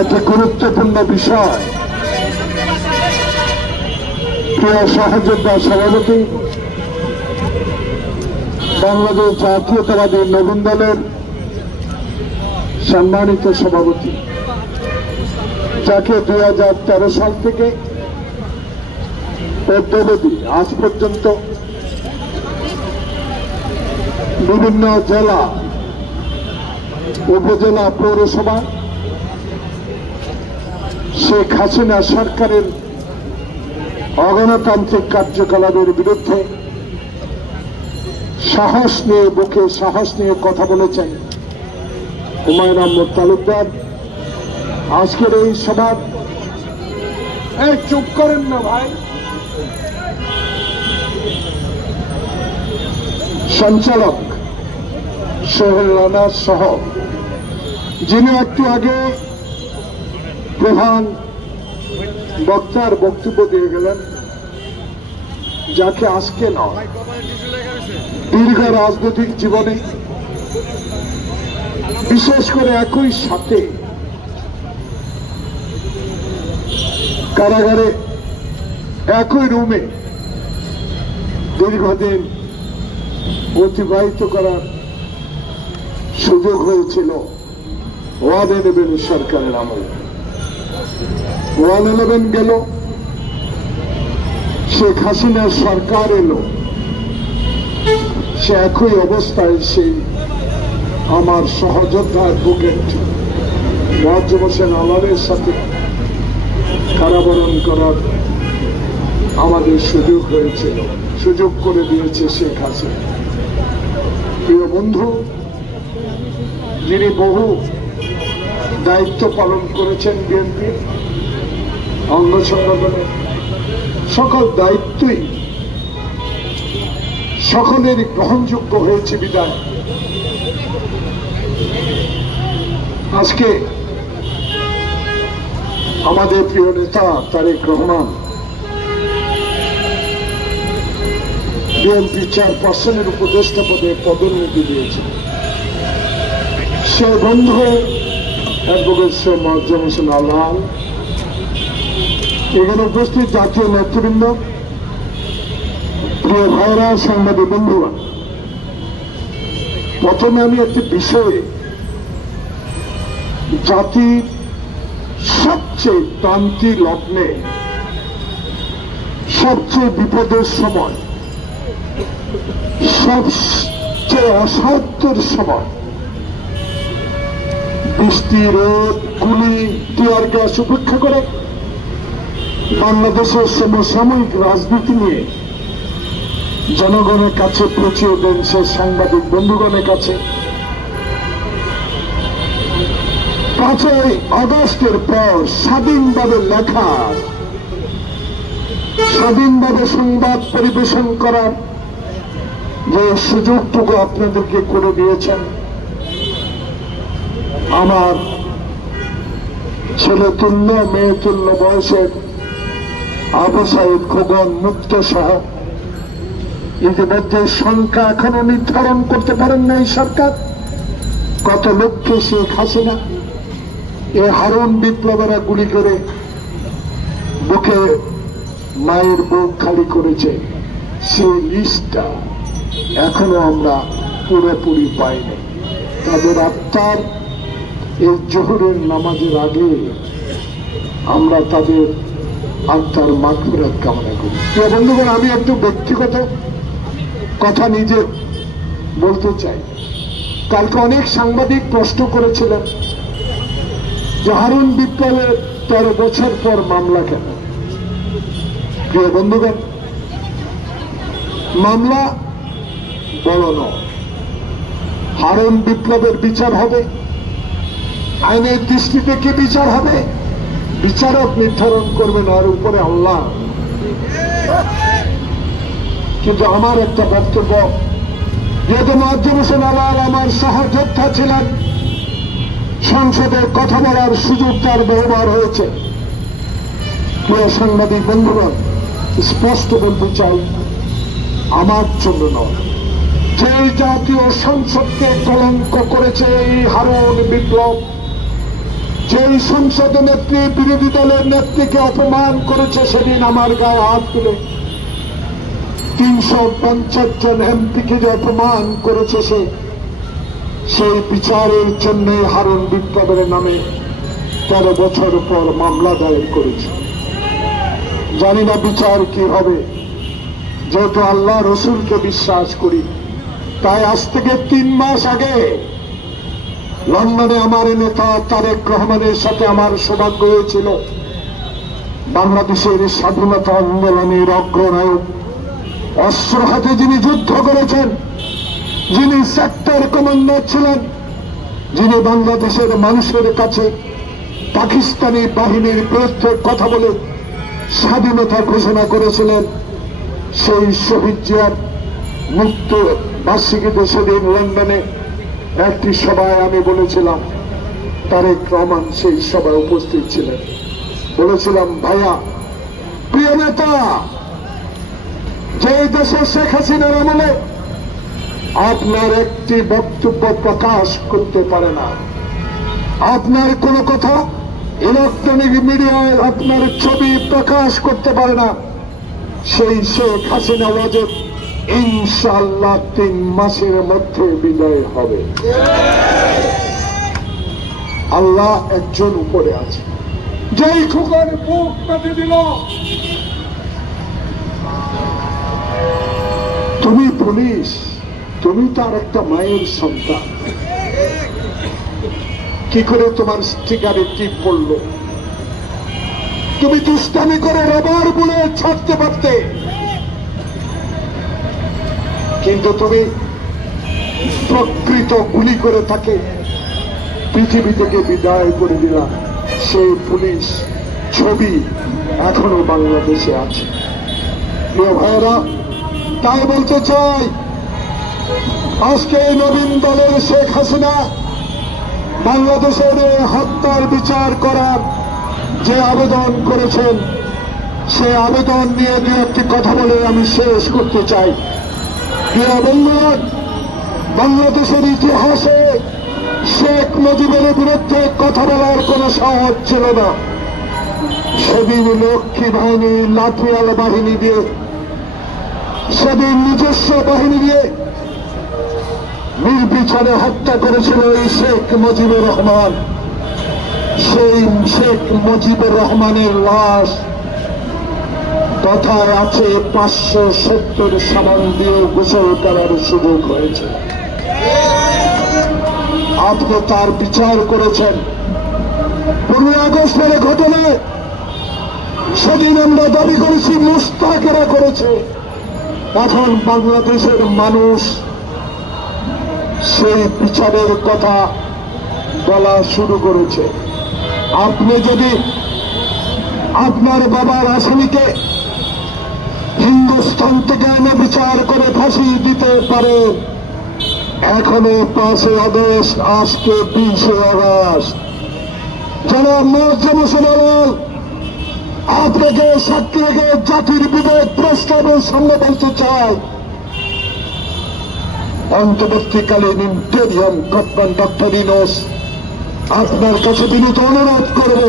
একটি গুরুত্বপূর্ণ বিষয়। প্রিয় সহযোদ্ধা সভাপতি, বাংলাদেশ জাতীয়তাবাদী নবীন দলের সম্মানিত সভাপতি, যাকে 2013 সাল থেকে অদ্যাবধি আজ পর্যন্ত বিভিন্ন জেলা, উপজেলা, পৌরসভা শেখ হাসিনা সরকারের অগণতান্ত্রিক কার্যকলাপের বিরুদ্ধে সাহস নিয়ে, বুকে সাহস নিয়ে কথা বলেছেন হুমায়ুন আহমেদ তালুকদার। আজকের এই সভার চুপ করেন না ভাই, সঞ্চালক সোহেল রানা সহ, যিনি একটু আগে প্রধান বক্তার বক্তব্য দিয়ে গেলেন, যাকে আজকে নয়, দীর্ঘ রাজনৈতিক জীবনে বিশেষ করে একই সাথে কারাগারে একই রুমে দীর্ঘদিন অতিবাহিত করার সুযোগ হয়েছিল 111 সরকারের আমলে। 111 গেল, শেখ হাসিনার সরকার এলো, সে একই অবস্থায় সেই আমার সহযোদ্ধা অ্যাডভোকেট মোয়াজ্জেম হোসেন আলালের সাথে কারাবরণ করার আমাদের সুযোগ হয়েছিল, সুযোগ করে দিয়েছে শেখ হাসিনা। প্রিয় বন্ধু, যিনি বহু দায়িত্ব পালন করেছেন বিএনপির অঙ্গ সংগঠনে, সকল দায়িত্বই সকলেরই গ্রহণযোগ্য হয়েছে বিদায় আজকে আমাদের প্রিয় নেতা তারেক রহমান বিএনপি চেয়ারপারসনের উপদেষ্টা পদে পদোন্নতি দিয়েছে। সে বন্ধু অ্যাডভোকেট সৈয়দ মোয়াজ্জেম হোসেন আলাল, এখানে উপস্থিত জাতীয় নেতৃবৃন্দ, প্রিয় ভাইরা, সাংবাদিক বন্ধুরা, প্রথমে আমি একটি বিষয়ে জাতির সবচেয়ে ক্রান্তি লগ্নে, সবচেয়ে বিপদের সময়, সবচেয়ে অসাধ্যের সময়, বৃষ্টি, রোদ, গুলি, টিয়ার গ্যাস উপেক্ষা করে বাংলাদেশের সমসাময়িক রাজনীতি নিয়ে জনগণের কাছে পৌঁছে দেন সে সাংবাদিক বন্ধুগণের কাছে। 5ই আগস্টের পর স্বাধীনভাবে লেখা, স্বাধীনভাবে সংবাদ পরিবেশন করার যে সুযোগটুকু আপনাদেরকে করে দিয়েছেন, আমার ছেলে তুল্য মেয়ে তুল্য বয়সের আবু সাইদ খোকন মুক্ত সহ ইতিমধ্যে সংখ্যা এখনো নির্ধারণ করতে পারেন না এই সরকার, কত লোককে শেখ হাসিনা এ হারুন বিপ্লবেরা গুলি করে বুকে মায়ের বুক খালি করেছে, সেই লিস্টটা এখনো আমরা পুরোপুরি পাইনি। তাদের আত্মার এই জোহরের নামাজের আগে আমরা তাদের আত্মার মাগফিরাত কামনা করি। প্রিয় বন্ধুগণ, আমি একটু ব্যক্তিগত কথা নিজে বলতে চাই। কালকে অনেক সাংবাদিক প্রশ্ন করেছিলেন যে হারুন বিপ্লবের 13 বছর পর মামলা কেন? প্রিয় বন্ধুগণ, মামলা বড় নয়, হারুন বিপ্লবের বিচার হবে, আইনের দৃষ্টিতে কি বিচার হবে বিচারক নির্ধারণ করবেন, আর উপরে আল্লাহ। কিন্তু আমার একটা বক্তব্য, যেহেতু মোয়াজ্জেম হোসেন আলাল আমার সহযোদ্ধা ছিলেন, সংসদে কথা বলার সুযোগ তার বহুবার হয়েছে। প্রিয় সাংবাদিক বন্ধুগণ, স্পষ্ট বলতে চাই, আমার জন্য নয়, যে জাতীয় সংসদকে কলঙ্ক করেছে এই হারুন বিপ্লব, যেই সংসদ নেত্রী বিরোধী দলের নেত্রীকে অপমান করেছে, সেদিন আমার গায়ে হাত তুলে 350 জন এমপিকে যে অপমান করেছে, সেই বিচারের জন্য হারুন বিপ্লবের নামে 13 বছর পর মামলা দায়ের করেছে। জানি না বিচার কি হবে। যেহেতু আল্লাহ রসুলকে বিশ্বাস করি, তাই আজ থেকে 3 মাস আগে লন্ডনে আমার নেতা তারেক রহমানের সাথে আমার সৌভাগ্য হয়েছিল। বাংলাদেশের স্বাধীনতা আন্দোলনের অগ্রনায়ক, অস্ত্র হাতে যিনি যুদ্ধ করেছেন, যিনি সেক্টর কমান্ডার ছিলেন, যিনি বাংলাদেশের মানুষের কাছে পাকিস্তানি বাহিনীর বিরুদ্ধে কথা বলে স্বাধীনতা ঘোষণা করেছিলেন, সেই শহীদ জিয়ার মুক্ত বার্ষিকীতে সেদিন লন্ডনে একটি সভায় আমি বলেছিলাম, তারেক রহমান সেই সভায় উপস্থিত ছিলেন। বলেছিলাম, ভাইয়া, প্রিয় নেতা, যে দেশে শেখ হাসিনার আমলে আপনার একটি বক্তব্য প্রকাশ করতে পারে না, আপনার কোনো কথা ইলেকট্রনিক মিডিয়ায় আপনার ছবি প্রকাশ করতে পারে না, সেই শেখ হাসিনা ওয়াজেদ ইনশাআল্লাহ 3 মাসের মধ্যে বিদায় হবে। আল্লাহ একজন উপরে আছে, যেই খোকার বুক পেতে দিল। তুমি পুলিশ, তুমি তার একটা মায়ের সন্তান, কি করে তোমার স্টিকারে টিপ পড়ল? তুমি দুষ্টামি করে রবার বুলেট ছাড়তে পারতে, কিন্তু তুমি প্রকৃত গুলি করে তাকে পৃথিবী থেকে বিদায় করে দিলাম। সেই পুলিশ ছবি এখনো বাংলাদেশে আছে। প্রিয় ভাইয়েরা, তাই বলতে চাই, আজকে নবীন দলের শেখ হাসিনা বাংলাদেশের হত্যার বিচার করার যে আবেদন করেছেন, সে আবেদন নিয়ে দু একটি কথা বলে আমি শেষ করতে চাই। প্রিয় বন্ধুগণ, বাংলাদেশের ইতিহাসে শেখ মুজিবের বিরুদ্ধে কথা বলার কোন সাহস ছিল না। সেদিন লক্ষ্মী বাহিনী, লাঠিয়াল বাহিনী দিয়ে, সেদিন নিজস্ব বাহিনী দিয়ে নির্বিচারে হত্যা করেছিল এই শেখ মুজিবুর রহমান। সেই শেখ মুজিবুর রহমানের লাশ কথায় আছে 570 সাবান দিয়ে গোসল করার সুযোগ হয়েছে। আপনি তার বিচার করেছেন। 15 আগস্টের ঘটনায় সেদিন আমরা দাবি করেছি, মুস্তাকেরা করেছে। এখন বাংলাদেশের মানুষ সেই বিচারের কথা বলা শুরু করেছে। আপনি যদি আপনার বাবার আসামিকে হিন্দুস্তান থেকে এনে বিচার করে ফাঁসি দিতে পারে, এখনো 5 আগস্ট, আজকে 20 আগস্ট, জনাব মোয়াজ্জেম হোসেন আলাল, আপনাকে সাক্ষী রেখে জাতির বিবেক প্রস্তাবের সামনে বলতে চাই, অন্তর্বর্তীকালীন ইন্টেরিয়াম গভর্নমেন্ট ডক্টর ইউনূস, আপনার কাছে বিনীত অনুরোধ করব,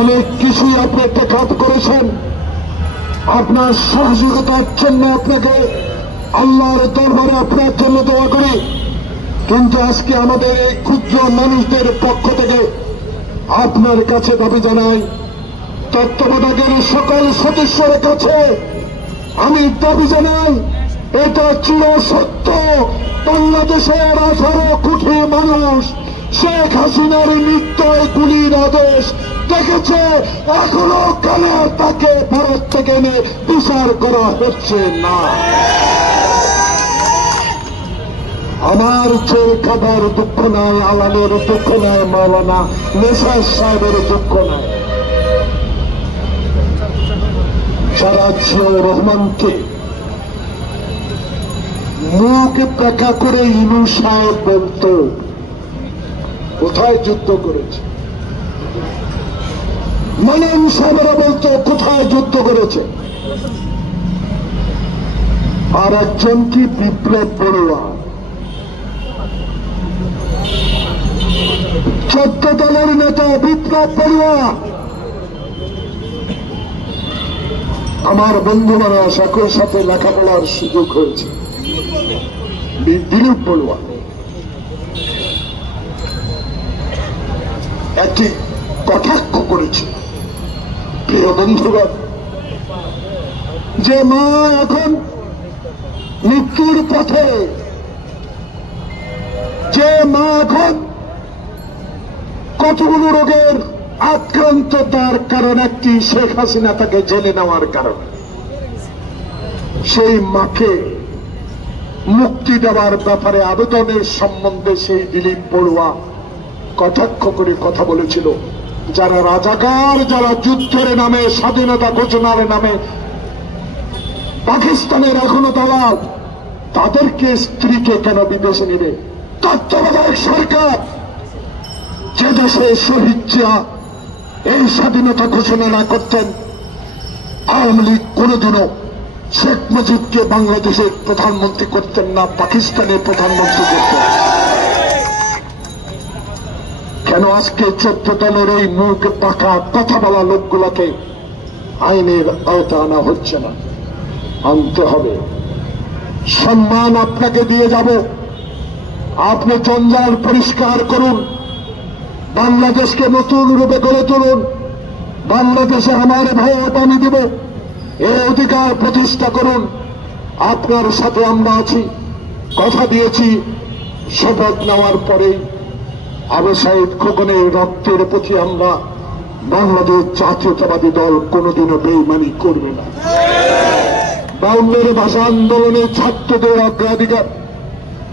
অনেক কিছুই আপনি টেকআপ করেছেন। আপনার সহযোগিতার জন্য আপনাকে আল্লাহর দরবারে আপনার জন্য দোয়া করি। কিন্তু আজকে আমাদের এই ক্ষুদ্র মানুষদের পক্ষ থেকে আপনার কাছে দাবি জানাই, তত্ত্বাবধায়কের সকল সদস্যের কাছে আমি দাবি জানাই, এটা চির সত্য, বাংলাদেশের 18 কোটি মানুষ শেখ হাসিনার নির্দয় গুলির আদেশ দেখেছে, এখনো কেন তাকে ভারত থেকে এনে বিচার করা হচ্ছে না? আমার জেল খাবার দুঃখ নাই, আলালের দুঃখ নাই, মাওলানা নেসার সাহেবের দুঃখ নাই। যারা জিয়াউর রহমানকে মুখ দেখা করে ইউনূস সাহেব বলতো, কোথায় যুদ্ধ করেছে? মনন সাহেবরা বলতো, কোথায় যুদ্ধ করেছে? আর একজন কি বিপ্লব বড়ুয়া, 14 দলের নেতা বিপ্লব বড়ুয়া, আমার বন্ধু মানুষ, একই সাথে লেখাপড়ার সুযোগ হয়েছে, দিলীপ বড়ুয়া একটি কটাক্ষ করেছে। প্রিয় বন্ধুগণ, যে মা এখন মৃত্যুর পথে, যে মা এখন কতগুলো রোগের আক্রান্ত, তার কারণ একটি শেখ হাসিনা তাকে জেলে নেওয়ার কারণে, সেই মাকে মুক্তি দেওয়ার ব্যাপারে আবেদনের সম্বন্ধে সেই দিলীপ বড়ুয়া কটাক্ষ করে কথা বলেছিল। যারা রাজাকার, যারা যুদ্ধের নামে, স্বাধীনতা ঘোষণার নামে পাকিস্তানের এখনো দালাল, তাদেরকে স্ত্রীকে কেন বিদেশে নেবে? তত্ত্বাবধায়ক সরকার যে দেশে শহীদ জিয়া এই স্বাধীনতা ঘোষণা না করতেন, আওয়ামী লীগ কোনদিনও শেখ মুজিবকে বাংলাদেশের প্রধানমন্ত্রী করতেন না, পাকিস্তানের প্রধানমন্ত্রী করতেন। কেন আজকে 14 দলের এই মুখ পাকা কথা বলা লোকগুলোকে আইনের আওতা আনা হচ্ছে না? আনতে হবে। সম্মান আপনাকে দিয়ে যাব, আপনি জঞ্জাল পরিষ্কার করুন, বাংলাদেশকে নতুন রূপে গড়ে তুলুন। বাংলাদেশে আমার ভাইয়ের পানি দিব, এই অধিকার প্রতিষ্ঠা করুন। আপনার সাথে আমরা আছি, কথা দিয়েছি। শপথ নেওয়ার পরেই আবু সাইদ খোকনের রক্তের প্রতি আমরা বাংলাদেশ জাতীয়তাবাদী দল কোনদিনও বেইমানি করবে না। 52 ভাষা আন্দোলনে ছাত্রদের অগ্রাধিকার,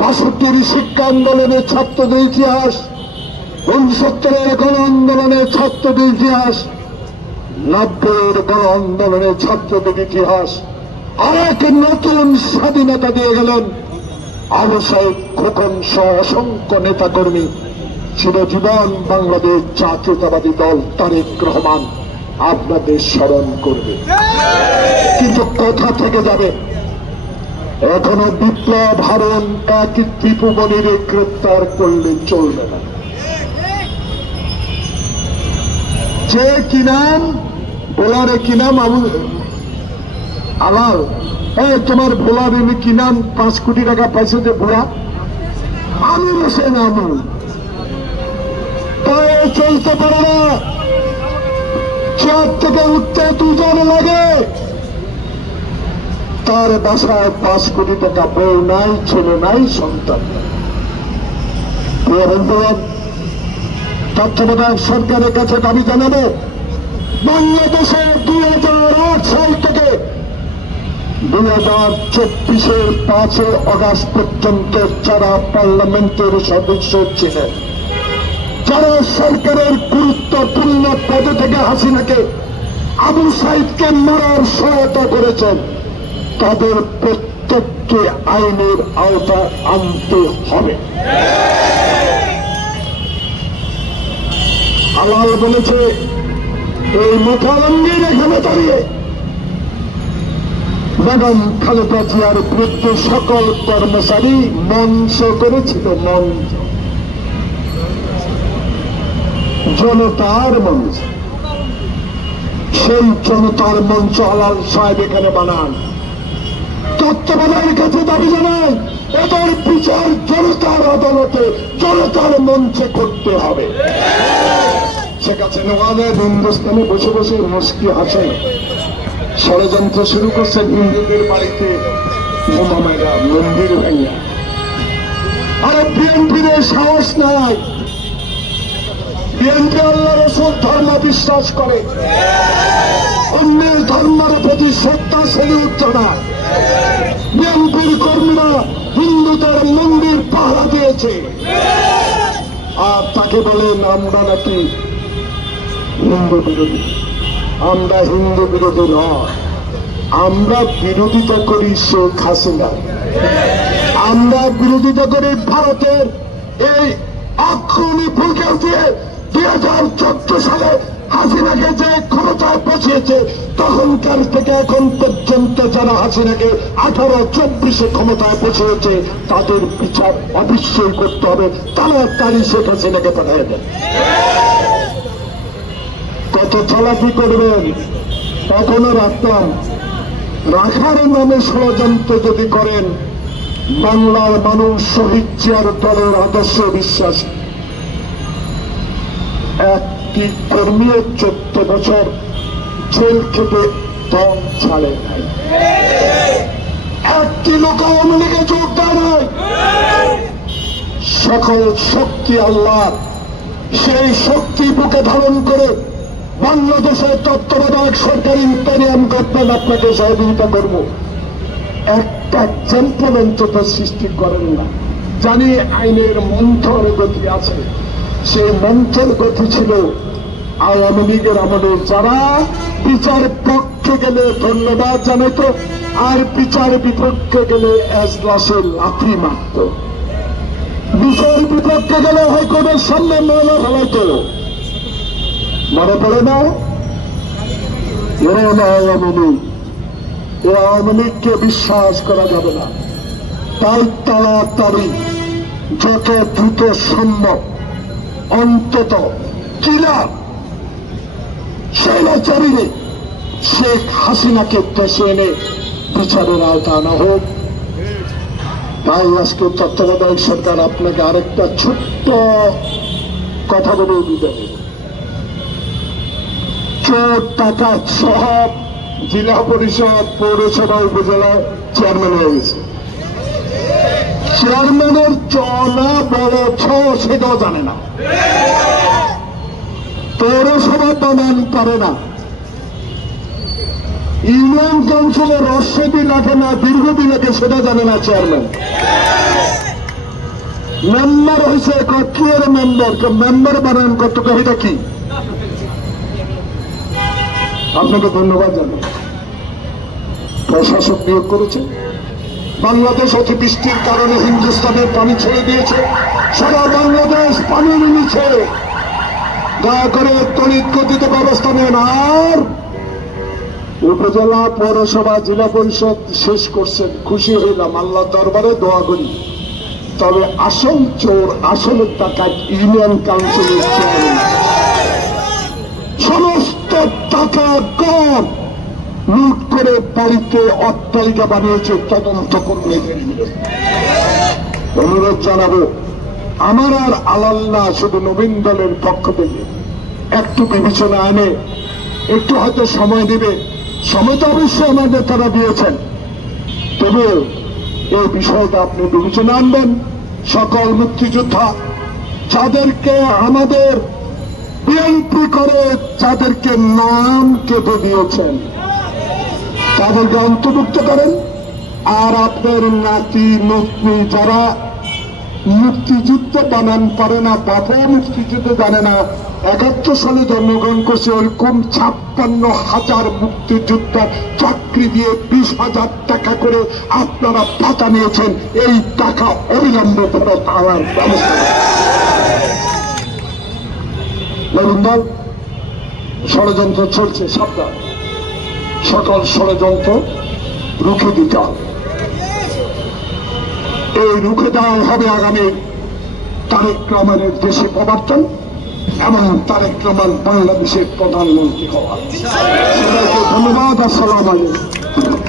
62 শিক্ষা আন্দোলনের ছাত্রদের ইতিহাস, 69 গণ আন্দোলনের ছাত্রদের ইতিহাস, 90 গণ আন্দোলনের ছাত্রদের ইতিহাস, আর এক নতুন স্বাধীনতা দিয়ে গেলেন আবু সাইদ খোকন সহ অসংখ্য নেতাকর্মী। চিরজীবন বাংলাদেশ জাতীয়তাবাদী দল তারেক রহমান আপনাদের স্মরণ করবে, কিন্তু কথা থেকে যাবে। এখনো বিপ্লব হারুন এক টিপু মনিরে গ্রেপ্তার করলে চলবে না। যে কি নাম বোলারে, কি নাম আলাল, তোমার বোলারে কি নাম? 5 কোটি টাকা পাইছে যে বুড়া আমির হোসেন আমুল, তাই চলতে পারে না। চেয়ার থেকে উঠতে 2 জন লাগে, তার বাসায় 5 কোটি টাকা, বউ নাই, ছেলে নাই, সন্তান নাই। তত্ত্বাবধায়ক সরকারের কাছে দাবি জানাবো, বাংলাদেশে 2008 সাল থেকে 2024-এর 5 আগস্ট পর্যন্ত যারা পার্লামেন্টের সদস্য ছিলেন, যারা সরকারের গুরুত্বপূর্ণ পদে থেকে হাসিনাকে, আবু সাইদকে মারার সহায়তা করেছেন, তাদের প্রত্যেককে আইনের আওতা আনতে হবে। আলাল বলেছে, এই মুখালঙ্গির এখানে দাঁড়িয়ে বেগম খালেদা জিয়ার বিরুদ্ধে সকল কর্মচারী মঞ্চ করেছিল, মঞ্চ, জনতার মঞ্চ। সেই জনতার মঞ্চ আলাল সাহেব এখানে বানান। তত্ত্বাবধায়কের কাছে দাবি জানায়, এদের বিচার জনতার আদালতে, জনতার মঞ্চে করতে হবে। শেখ হাসিনা হিন্দুস্তানে বসে বসে মুস্কি হাসেন, ষড়যন্ত্র শুরু করছেন হিন্দুদের বাড়িতে বোমা মেরা, মন্দির ভেঙে। আরে বিএনপির সাহস নাই। বিএনপি আল্লাহ রসুল ধর্ম বিশ্বাস করে, অন্যের ধর্মের প্রতি শ্রদ্ধা সেলিউট জানায়। বিএনপির কর্মীরা হিন্দুদের মন্দির পাহারা দিয়েছে, আর তাকে বলেন আমরা নাকি হিন্দু বিরোধী। আমরা হিন্দু বিরোধী নয়, আমরা বিরোধিতা করি শেখ হাসিনা, আমরা বিরোধিতা করি ভারতের এই আক্রমণী ভূমিকা দিয়ে 2014 সালে হাসিনাকে যে ক্ষমতায় বসিয়েছে তখনকার থেকে এখন পর্যন্ত যারা হাসিনাকে 18-24 ক্ষমতায় বসিয়েছে তাদের বিচার অবশ্যই করতে হবে। তাড়াতাড়ি শেখ হাসিনাকে পাঠিয়ে দেন। কত চালাকি করবেন এখনো রাখতাম। রাখার নামে ষড়যন্ত্র যদি করেন, বাংলার মানুষ শহীদ জিয়ার দলের আদর্শ বিশ্বাস। একটি কর্মীর 14 বছর জেল খেটে দম ছাড়ে নাই, একটি লোক আওয়ামী লীগে যোগ দেয় নাই। সকল শক্তি আল্লাহ, সেই শক্তি বুকে ধারণ করে বাংলাদেশের তত্ত্বাবধায়ক সরকারি ইন্টারিয়াম গভর্নমেন্ট আপনাকে সহযোগিতা করব। একটা চ্যাম্পিয়ন সৃষ্টি করেন না। জানি আইনের মন্থর গতি আছে, সেই মন্থর গতি ছিল আওয়ামী লীগের আমলে। যারা বিচার পক্ষে গেলে ধন্যবাদ জানাইত, আর বিচার বিপক্ষে গেলে এজলাসে লাথি মারত। বিচার বিপক্ষে গেলে হাইকোর্টের সামনে মেলে ফেলাইত। মনে পড়ে না? এরা না আওয়ামী লীগ। এ আওয়ামী লীগকে বিশ্বাস করা যাবে না। তাই তাড়াতাড়ি যত দ্রুত সম্ভব অন্তত কিনা স্বৈরাচারী শেখ হাসিনাকে দেশে এনে বিচারের আওতা আনা হোক। তাই আজকে তত্ত্বাবধায়ক সরকার আপনাকে আরেকটা ছোট্ট কথা বলে দিতে হবে। চোর ডাকাত সব জেলা পরিষদ, পৌরসভা, উপজেলা চেয়ারম্যান হয়ে গেছে। চেয়ারম্যানের চলা বড় সেটাও জানে না, পৌরসভা বানান পারে না, ইউনিয়ন কাউন্সিলের রসদি লাগে না, দীর্ঘদি লাগে সেটা জানে না চেয়ারম্যান। মেম্বার হয়েছে কি এর মেম্বার বানান কত এটা কি? আপনাকে ধন্যবাদ জানাই। প্রশাসক নিয়োগ করেছে। বাংলাদেশ অতিবৃষ্টির কারণে হিন্দুস্তানের পানি ছেড়ে দিয়েছে, সারা বাংলাদেশ পানি নিচ্ছে। দয়া করে তড়িৎ গতিতে ব্যবস্থা নেন। আর উপজেলা, পৌরসভা, জেলা পরিষদ শেষ করছেন, খুশি হইলাম, আল্লাহ দরবারে দোয়া করি। তবে আসল চোর, আসল টাকা ইউনিয়ন কাউন্সিলের চেয়ারম্যান। সমস্ত টাকা কম লুট করে বাড়িতে অট্টালিকা বানিয়েছে তদন্ত কর্মীদের বিরুদ্ধে। অনুরোধ জানাবো, আমার আর আলাল্লাহ শুধু নবীন দলের পক্ষ থেকে একটু বিবেচনা আনে, একটু হয়তো সময় দেবে। সময় তো অবশ্যই আমার নেতারা দিয়েছেন, তবে এই বিষয়টা আপনি বিবেচনা আনবেন। সকল মুক্তিযোদ্ধা যাদেরকে আমাদের বিএনপি করে যাদেরকে নাম কেটে দিয়েছেন তাদেরকে অন্তর্ভুক্ত করেন। আর আপনার নাতি নাতনি যারা মুক্তিযুদ্ধ বানান পারে না, বাবা মুক্তিযুদ্ধ জানে না, 71 সালে জন্মগ্রহণ করছে, ওরকম 56,000 মুক্তিযোদ্ধার চাকরি দিয়ে 20,000 টাকা করে আপনারা ভাতা নিয়েছেন। এই টাকা অবিলম্বে ফেরত আনার ব্যবস্থা। নবীনদল ষড়যন্ত্র চলছে, সাবধান। সকল ষড়যন্ত্র রুখে দিতে হবে। এই রুখে দেওয়া হবে আগামী তারেক রহমানের দেশে প্রবর্তন এবং তারেক রহমান বাংলাদেশের প্রধানমন্ত্রী হওয়া। সবাইকে ধন্যবাদ। আসসালামু আলাইকুম।